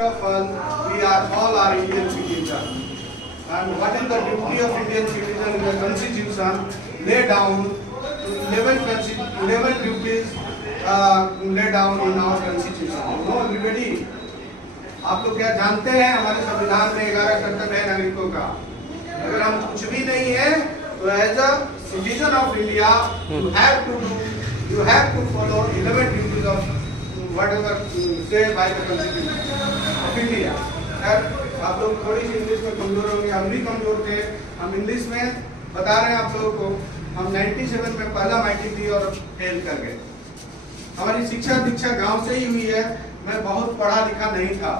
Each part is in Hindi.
of all, we are all are Indian citizens. And what is the duty of Indian citizen in the Constitution? Lay down 11 duties lay down in our Constitution. You know everybody? आप लोग क्या जानते हैं हमारे संविधान में 11 कर्तव्य है नागरिकों का। अगर हम कुछ भी नहीं है तो as a citizen of India you have to follow 11 duties of whatever said by the Constitution of India. आप लोग थोड़ी सी इंग्लिश में कमजोर होंगे, हम भी कमजोर थे। हम इंग्लिश में बता रहे हैं आप लोगों को। हम 97 में पहला मैट्रिक दी और फेल कर गए। हमारी शिक्षा दीक्षा गांव से ही हुई है। मैं बहुत पढ़ा लिखा नहीं था।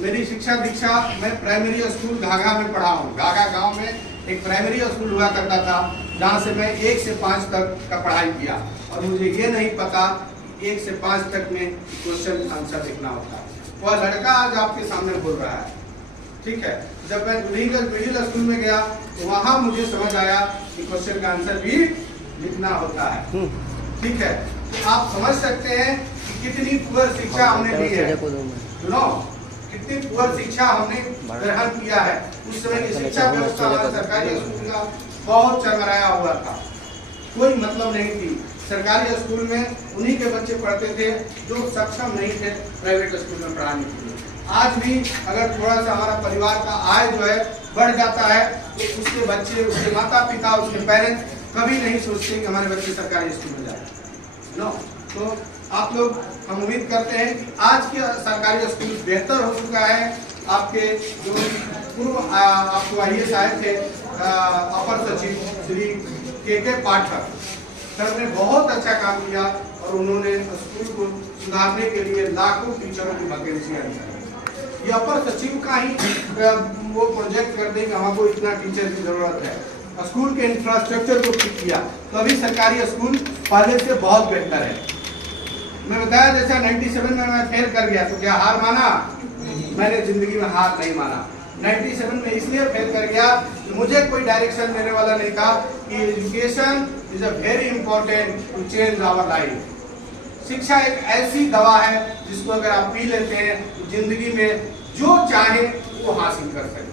मेरी शिक्षा दीक्षा मैं प्राइमरी स्कूल घाघा में पढ़ा हूँ। घाघा गांव में एक प्राइमरी स्कूल हुआ करता था जहाँ से मैं 1 से 5 तक का पढ़ाई किया और मुझे ये नहीं पता 1 से 5 तक में क्वेश्चन आंसर लिखना होता है। वह लड़का आज आपके सामने बोल रहा है, ठीक है। जब मैं मिडिल स्कूल में गया तो वहाँ मुझे समझ आया कि क्वेश्चन का आंसर भी लिखना होता है, ठीक है। तो आप समझ सकते हैं कि कितनी पुअर शिक्षा हमने दी है, सुनो कितनी पुअर शिक्षा हमने ग्रहण किया है। उस समय की शिक्षा व्यवस्था हमारे सरकारी स्कूल का बहुत चरमराया हुआ था, कोई मतलब नहीं थी। सरकारी स्कूल में उन्हीं के बच्चे पढ़ते थे जो सक्षम नहीं थे प्राइवेट स्कूल में पढ़ाने के लिए। आज भी अगर थोड़ा सा हमारा परिवार का आय जो है बढ़ जाता है तो उसके बच्चे, उसके माता पिता, उसके पेरेंट्स कभी नहीं सोचते कि हमारे बच्चे सरकारी स्कूल में जाए, नो। तो आप लोग, हम उम्मीद करते हैं कि आज के सरकारी स्कूल बेहतर हो चुका है। आपके जो पूर्व आपको IAS आए थे अपर सचिव श्री के पाठक सर ने बहुत अच्छा काम किया और उन्होंने स्कूल को सुधारने के लिए लाखों टीचरों की वैकेंसियां दी। ये अपर सचिव का ही वो प्रोजेक्ट कर दें कि हमको इतना टीचर की जरूरत है। स्कूल के इंफ्रास्ट्रक्चर को ठीक किया तो अभी सरकारी स्कूल पहले से बहुत बेहतर है। मैं बताया जैसा 97 में मैं फेल कर गया तो क्या हार माना? मैंने जिंदगी में हार नहीं माना। 97 में इसलिए फेल कर गया कि मुझे कोई डायरेक्शन देने वाला नहीं था कि education is a very important to change our life. शिक्षा एक ऐसी दवा है जिसको अगर आप पी लेते हैं तो जिंदगी में जो चाहे वो हासिल कर सकते हैं,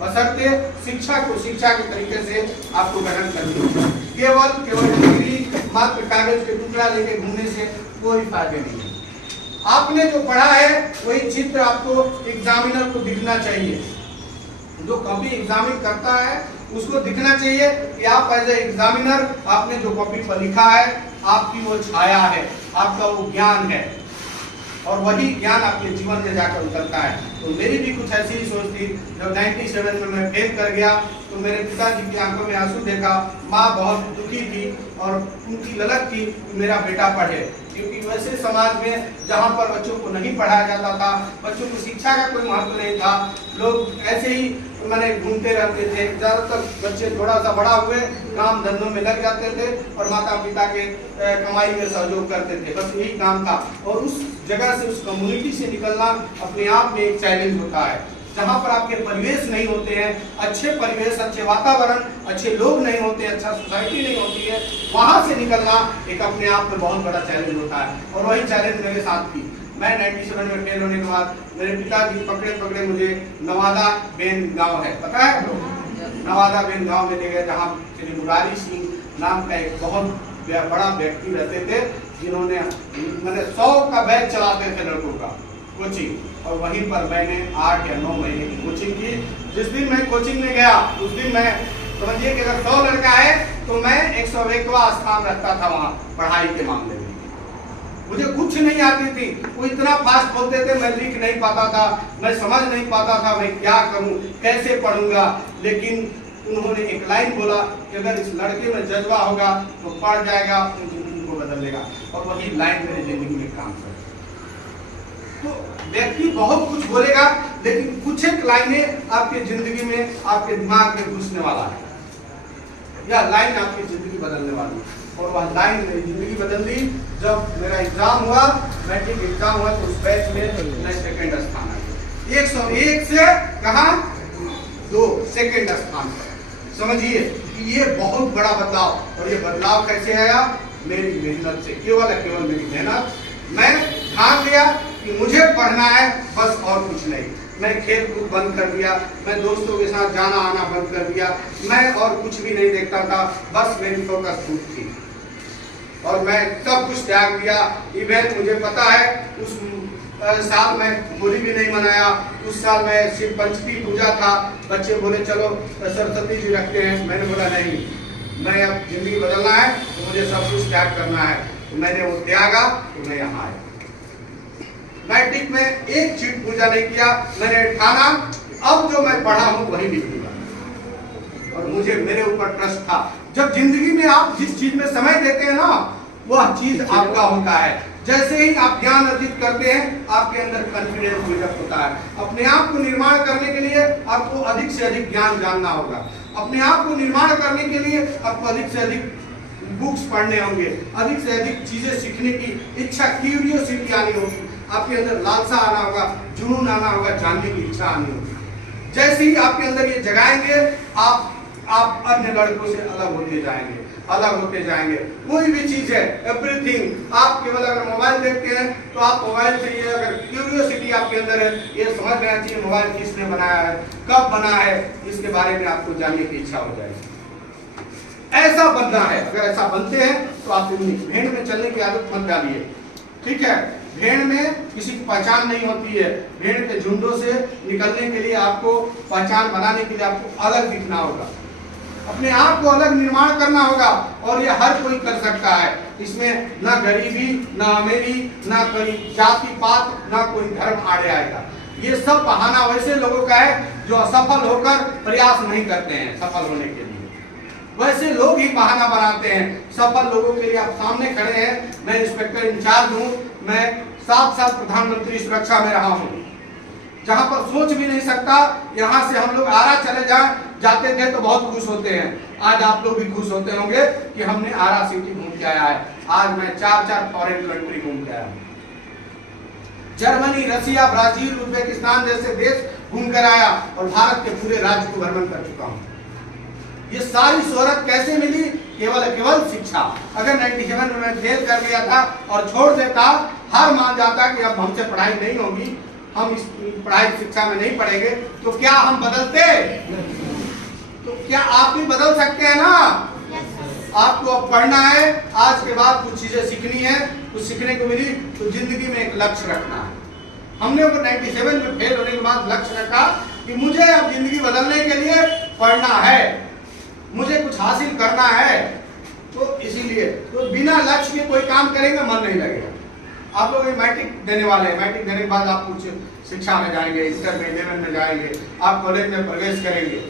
बशर्ते शिक्षा को शिक्षा के तरीके से आपको ग्रहण करनी होगी। केवल डिग्री मात्र कागज के टुकड़ा लेके घूमने से कोई फायदे नहीं है। आपने जो पढ़ा है वही चित्र आपको एग्जामिनर को दिखना चाहिए। जो कॉपी एग्जामिन करता है उसको दिखना चाहिए कि आप एज ए एग्जामिनर आपने जो कॉपी पर लिखा है आपकी वो छाया है, आपका वो ज्ञान है और वही ज्ञान आपके जीवन में जाकर उतरता है। तो मेरी भी कुछ ऐसी ही सोच थी। जब 97 में मैं फेल कर गया तो मेरे पिताजी की आंखों में आंसू देखा। माँ बहुत दुखी थी और उनकी ललक थी कि मेरा बेटा पढ़े, क्योंकि वैसे समाज में जहाँ पर बच्चों को नहीं पढ़ाया जाता था, बच्चों को शिक्षा का कोई महत्व नहीं था, लोग ऐसे ही मैंने घूमते रहते थे। ज़्यादातर बच्चे थोड़ा सा बड़ा हुए काम धंधों में लग जाते थे और माता पिता के कमाई में सहयोग करते थे, बस यही काम था। और उस जगह से, उस कम्युनिटी से निकलना अपने आप में एक चैलेंज होता है। जहाँ पर आपके परिवेश नहीं होते हैं, अच्छे परिवेश, अच्छे वातावरण, अच्छे लोग नहीं होते, अच्छा सोसाइटी नहीं होती है, वहाँ से निकलना एक अपने आप में बहुत बड़ा चैलेंज होता है। और वही चैलेंज मेरे साथ थी। मैं 97 में फेल होने के बाद मेरे पिताजी पकड़े मुझे नवादा बेन गांव है, पता है आपको? नवादा बेन गांव में ले गए जहाँ श्री मुरारी सिंह नाम का एक बहुत बड़ा व्यक्ति रहते थे, जिन्होंने 100 का बैच चलाते थे लड़कों का कोचिंग, और वहीं पर मैंने 8 या 9 महीने की कोचिंग की। जिस दिन मैं कोचिंग में गया उस दिन मैं समझिए कि अगर 100 लड़का है तो मैं 101वां स्थान रखता था वहाँ पढ़ाई के मामले में। मुझे कुछ नहीं आती थी, वो इतना फास्ट बोलते थे, मैं लिख नहीं पाता था, मैं समझ नहीं पाता था मैं क्या करूं, कैसे पढ़ूंगा। लेकिन उन्होंने एक लाइन बोला कि अगर इस लड़के में जज्बा होगा तो पढ़ जाएगा, अपनी जिंदगी को बदल लेगा, और वही लाइन मेरी जिंदगी में काम कर। तो व्यक्ति बहुत कुछ बोलेगा लेकिन कुछ एक लाइनें आपके जिंदगी में, आपके दिमाग में घुसने वाला है, यह लाइन आपकी जिंदगी बदलने वाली है। और वह लाइन मेरी जिंदगी बदल दी जब मेरा एग्जाम हुआ, मैट्रिक एग्जाम हुआ, तो उस बैच में मैं सेकंड स्थान आ गया। 101 से कहा 2 सेकंड स्थान पर। समझिए कि ये बहुत बड़ा बदलाव। और ये बदलाव कैसे आया? मेरी मेहनत से, केवल मेरी मेहनत। मैं ठान लिया कि मुझे पढ़ना है बस, और कुछ नहीं। मैं खेल कूद बंद कर दिया, मैं दोस्तों के साथ जाना आना बंद कर दिया, मैं और कुछ भी नहीं देखता था, बस मेरी फोकस बुक थी और मैं सब कुछ त्याग दिया। इवन मुझे पता है उस साल में होली भी नहीं मनाया, उस साल में शिव पंचमी पूजा था, बच्चे बोले चलो सरस्वती जी रखते हैं, मैंने बोला नहीं, मैं अब जिंदगी बदलना है तो मुझे सब कुछ त्याग करना है। तो मैंने वो त्यागा तो मैं यहाँ आया। मैट्रिक में एक चीट पूजा नहीं किया, मैंने ठाना अब जो मैं पढ़ा हूँ वही लिखूंगा और मुझे मेरे ऊपर ट्रस्ट था। जब जिंदगी में आप जिस चीज में समय देते हैं ना, वह चीज आपका होता है। जैसे ही आप ज्ञान अर्जित करते हैं, आपके अंदर कॉन्फिडेंस बिल्डअप होता है। अपने आप को निर्माण करने के लिए आपको अधिक से अधिक ज्ञान जानना होगा। अपने आप को निर्माण करने के लिए आपको अधिक से अधिक बुक्स पढ़ने होंगे, अधिक से अधिक चीजें सीखने की इच्छा, क्यूरियोसिटी आनी होगी, आपके अंदर लालसा आना होगा, जुनून आना होगा, जानने की इच्छा आनी होगी। जैसे ही आपके अंदर ये जगाएंगे, आप अन्य लड़कों से अलग होते जाएंगे, अलग होते जाएंगे। कोई भी चीज है, एवरीथिंग, आप केवल अगर मोबाइल देखते हैं तो आप मोबाइल से ये अगर क्यूरियोसिटी आपके अंदर है, ये समझ लेना चाहिए मोबाइल किसने बनाया है, कब बना है, इसके बारे में आपको जानने की इच्छा हो जाएगी। ऐसा बनना है। अगर ऐसा बनते हैं तो आप भेड़ में चलने की आदत मत डालिए, ठीक है। भेड़ में किसी की पहचान नहीं होती है। भेड़ के झुंडों से निकलने के लिए आपको पहचान बनाने के लिए आपको अलग दिखना होगा, अपने आप को अलग निर्माण करना होगा और ये हर कोई कर सकता है। इसमें ना गरीबी, ना अमीरी, ना कोई जाति पात, ना कोई धर्म आड़े आएगा। ये सब बहाना वैसे लोगों का है जो असफल होकर प्रयास नहीं करते हैं सफल होने के लिए। वैसे लोग ही बहाना बनाते हैं। सफल लोगों के लिए आप सामने खड़े हैं। मैं इंस्पेक्टर इंचार्ज हूँ, मैं 7 साल प्रधानमंत्री सुरक्षा में रहा हूँ, जहाँ पर सोच भी नहीं सकता यहाँ से हम लोग आरा चले जाते थे तो बहुत खुश होते हैं। आज आप लोग भी खुश होते होंगे कि हमने आरा सिटी घूम के आया है। आज मैं 4 फॉरेन कंट्री घूम के आया हूँ, जर्मनी, रसिया, ब्राजील, उज्बेकिस्तान जैसे देश घूम कर आया और भारत के पूरे राज्य को भ्रमण कर चुका हूँ। ये सारी शोहरत कैसे मिली? केवल शिक्षा। अगर 97 में मैं फेल कर गया था और छोड़ देता, हार मान जाता कि अब हमसे पढ़ाई नहीं होगी, हम इस पढ़ाई शिक्षा में नहीं पढ़ेंगे, तो क्या हम बदलते? तो क्या आप भी बदल सकते हैं ना? आपको अब पढ़ना है, आज के बाद कुछ चीजें सीखनी है, कुछ सीखने को मिली तो जिंदगी में एक लक्ष्य रखना है। हमने 97 में फेल होने के बाद लक्ष्य रखा कि मुझे अब जिंदगी बदलने के लिए पढ़ना है, मुझे कुछ हासिल करना है। तो इसीलिए तो बिना लक्ष्य के कोई काम करेंगे मन नहीं लगेगा। आप लोग मैट्रिक देने वाले हैं, मैट्रिक देने के बाद आप कुछ शिक्षा में जाएंगे, इंटर में, 11 में जाएंगे, आप कॉलेज में प्रवेश करेंगे।